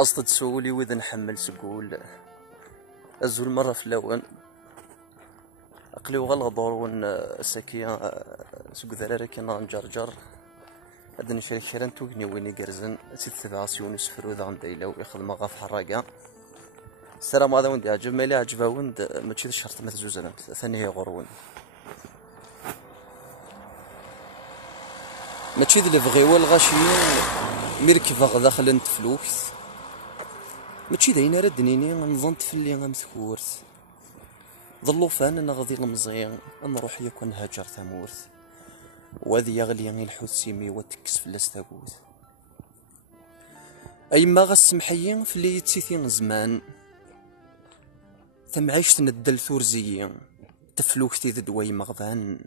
أصد تسولي وإذا نحمل سقول أزول مرة في اللون أقلي وغلغضور ون ساكيا سوق ذرارة كنا نجرجر هذا نشري شيران توقني ويني قرزن سيد تبعاسيون يسفرو ذا عند إلا ويخدم غاف حراقة السلام هذا وندي عجب مالي عجبها وند ماشي الشرط متزوزنا ثاني هي غرون ماشي اللي بغيو الغاشيين مركب داخل نتفلوكس ماشي داين راه دنيني نظنت في اللي غمثكورت ظلو فان انا غادي المزيان نروح ياك نهاجر ثمورت وهذه يغلي الحوت سيمي وتكس في الاستاغوت ايما غاسمحيين في اللي يتسيثين زمان ثم عيشت ندل ثورزيين تفلوكتي ذ دوي مغضان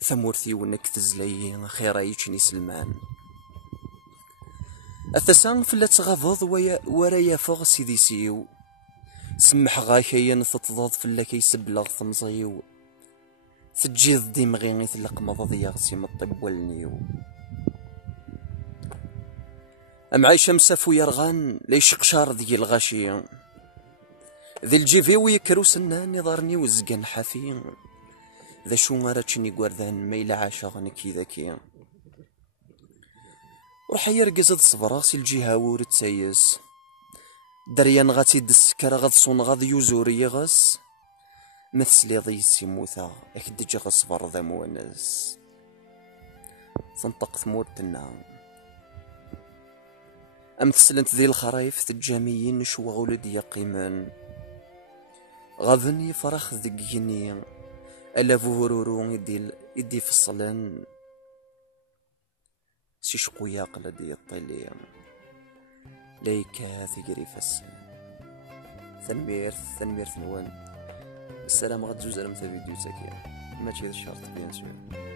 ثمورتي ونك تزلي خير يجني سلمان الثسان فلا تغضض ورايا فوق سيدي سيو سمح غاكيا تتضاض فلا كيسبلغ ثمزيو تجيض ديمغي يثلق مضض يغسي من الطب والنيو ام عايشة مسافو يرغان ليش قشار ذي الغاشي ذي الجيفيو يكرو سنان يضارني وزقان حافي ذا شو غارتشني قوردان ميلا عاشا نكي ذاكي وحير قزد صبراغسي الجهة ور تسايس دريان غاتي دسكر غاد صون غاد يوزوري غاس مثلي ضيس يموتا اكدج غصبر ذا مونس تنطق ثمورتنا امثلنت ذي الخرايف تجاميين شو غولد يقيمان غاذني فرخ ذقيني الا فورورو يدي في الصلان سيشقو ياقل دي الطليم ليكا ثقري فس ثنمير ثنوان السلام غد زوز على مثل فيديو تاكيا ماشي هذا الشرط بيان سور